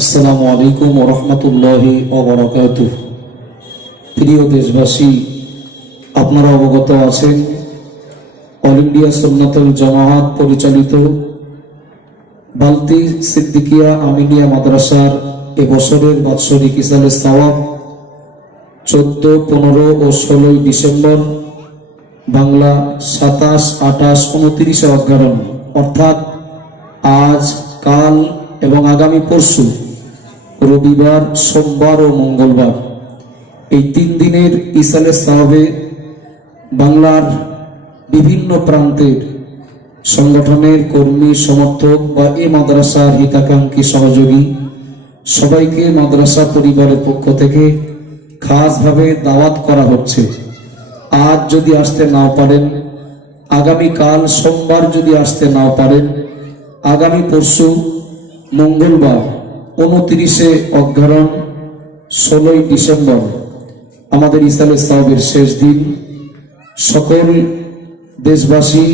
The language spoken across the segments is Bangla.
আসসালামু আলাইকুম ওয়া রাহমাতুল্লাহি ওয়া বারাকাতুহু। প্রিয় দেশবাসী, আপনারা অবগত আছেন অল ইন্ডিয়া সুন্নাতুল জামাআত পরিচালিত বালতি সিদ্দিকিয়া আমিনিয়া মাদ্রাসার এবছরের বাৎসরিক ইসালে সওয়াব 14, 15 ও 16 ডিসেম্বর বাংলা 27, 28, 29 অগ্রহণ অর্থাৎ আজ, কাল এবং আগামী পরশু রবিবার, সোমবার ও মঙ্গলবার এই 3 দিনের ইসালে সওয়াবে বাংলার বিভিন্ন প্রান্তের সংগঠনের কর্মী, সমর্থক বা এই মাদ্রাসার হিতাকাঙ্ক্ষী সহযোগী সবাইকে মাদ্রাসা পরিবারের পক্ষ থেকে খাসভাবে দাওয়াত করা হচ্ছে। আজ যদি আসতে নাও পারেন, আগামীকাল সোমবার যদি আসতে নাও পারেন, আগামী পরশু মঙ্গলবার 29 অগ্রহণ 16 ডিসেম্বর আমাদের ইসালে সওয়াবের শেষ দিন। সকল দেশবাসী,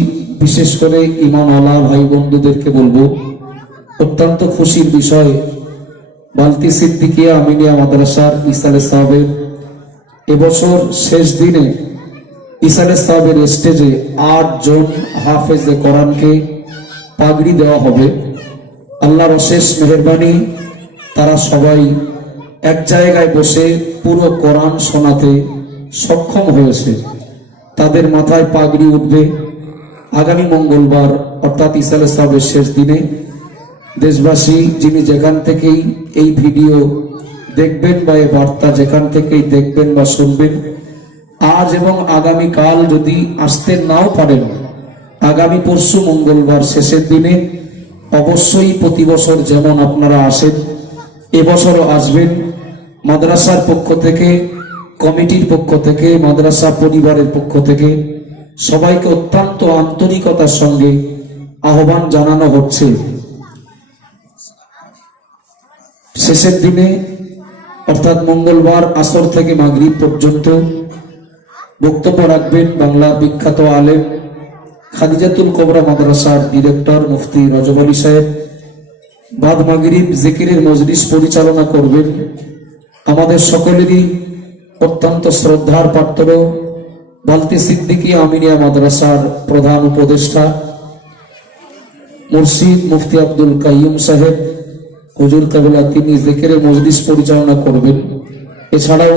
বিশেষ করে ঈমানওয়ালা ভাই বন্ধুদেরকে বলবো, অত্যন্ত খুশির বিষয় বালতি সিদ্দিকিয়া আমিনিয়া মাদ্রাসার ইসালে সওয়াবের এবছর শেষ দিনে ইসালে সওয়াবের স্টেজে 8 জন হাফেজে কোরআনকে পাগড়ি দেওয়া হবে। আল্লাহর অশেষ মেহেরবানি, তারা সবাই এক জায়গায় বসে পুরো কোরআন শোনাতে সক্ষম হয়েছে। তাদের মাথায় পাগড়ি উঠবে আগামী মঙ্গলবার অর্থাৎ ইসালে সওয়াবের শেষ দিনে। দেশবাসী, যিনি যেখান থেকেই এই ভিডিও দেখবেন বা এই বার্তা যেখান থেকেই দেখবেন বা শুনবেন, আজ এবং আগামীকাল যদি আসতে নাও পারেন, আগামী পরশু মঙ্গলবার শেষের দিনে অবশ্যই প্রতি বছর যেমন আপনারা আসেন এবছরও আসবেন। মাদ্রাসার পক্ষ থেকে, কমিটির পক্ষ থেকে, মাদ্রাসা পরিবারের পক্ষ থেকে সবাইকে অত্যন্ত আন্তরিকতার সঙ্গে আহ্বান জানানো হচ্ছে। শেষের দিনে অর্থাৎ মঙ্গলবার আসর থেকে মাগরিব পর্যন্ত বক্তব্য রাখবেন বাংলার বিখ্যাত আলেম খাদিজাতুল কোবরা মাদ্রাসার ডিরেক্টর মুফতি রজব আলী সাহেব। বাদ মাগরিব জিকিরের মজলিস পরিচালনা করবেন আমাদের সকলেরই অত্যন্ত শ্রদ্ধার পাত্র বালতি সিদ্দিকিয়া আমিনিয়া মাদ্রাসার প্রধান উপদেষ্টা মুর্শিদ মুফতি আব্দুল কাইয়ুম সাহেব হুজুর কেবলা, তিনি জিকিরের মজলিস পরিচালনা করবেন। এছাড়াও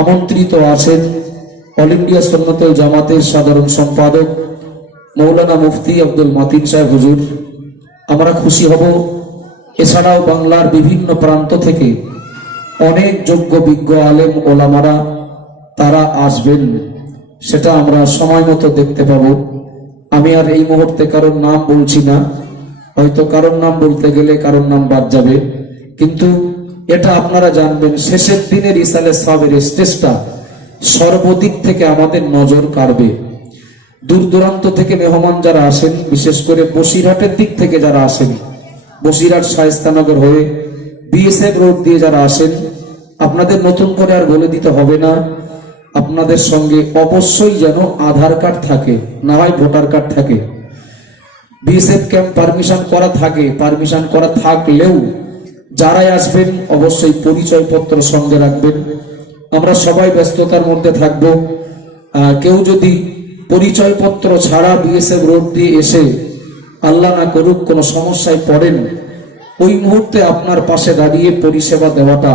আমন্ত্রিত আছেন অল ইন্ডিয়া সুন্নাতুল জামাতের সাধারণ সম্পাদক মৌলানা মুফতি আব্দুল মাতিন সাহেব হুজুর। আমরা খুশি হব। এছাড়াও বাংলার বিভিন্ন প্রান্ত থেকে অনেক যোগ্য বিজ্ঞ আলেম ওলামারা তারা আসবেন, সেটা আমরা সময় মতো দেখতে পাব। আমি আর এই মুহূর্তে কারোর নাম বলছি না, হয়তো কারোর নাম বলতে গেলে কারোর নাম বাদ যাবে, কিন্তু এটা আপনারা জানবেন, শেষের দিনের ইসালে সওয়াবের স্টেজটা সর্বদিক থেকে আমাদের নজর কাড়বে। দূর দূরান্ত থেকে মেহমান যারা আসেন, বিশেষ করে বসিরহাটের দিক থেকে যারা আসেন, বসিরহাট শায়েস্তানগর হয়ে বিএসএফ রোড দিয়ে যারা আসেন, আপনাদের নতুন করে আর বলে দিতে হবে না, আপনাদের সঙ্গে অবশ্যই যেন আধার কার্ড থাকে, না হয় ভোটার কার্ড থাকে। বিএসএফ ক্যাম্প পারমিশন করা থাকে, পারমিশন করা থাকলেও যারাই আসবেন অবশ্যই পরিচয়পত্র সঙ্গে রাখবেন। আমরা সবাই ব্যস্ততার মধ্যে থাকব। কেউ যদি পরিচয়পত্র ছাড়া বিএসএফ রোড দিয়ে এসে আল্লাহ না করুক কোনো সমস্যায় পড়েন, ওই মুহূর্তে আপনার পাশে দাঁড়িয়ে পরিষেবা দেওয়াটা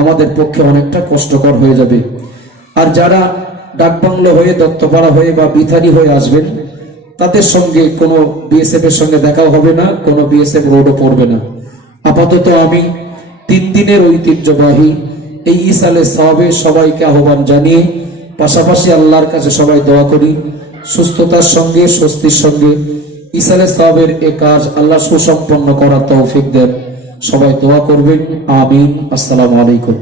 আমাদের পক্ষে অনেকটা কষ্টকর হয়ে যাবে। আর যারা ডাকবাংলো হয়ে, দত্তপাড়া হয়ে বা বিথারি হয়ে আসবেন, তাদের সঙ্গে কোনো বিএসএফ এর সঙ্গে দেখাও হবে না, কোনো বিএসএফ রোডও পড়বে না। আপাতত আমি 3 দিনের ঐতিহ্যবাহী এই ইসালে সওয়াবে সবাইকে আহ্বান জানিয়ে পাশাপাশি আল্লাহর কাছে সবাই দোয়া করি সুস্থতার সঙ্গে, স্বস্তির সঙ্গে ইসালে সওয়াবের এ কাজ আল্লাহ সুসম্পন্ন করার তৌফিক দেন। সবাই দোয়া করবেন, আমিন। আসসালামু আলাইকুম।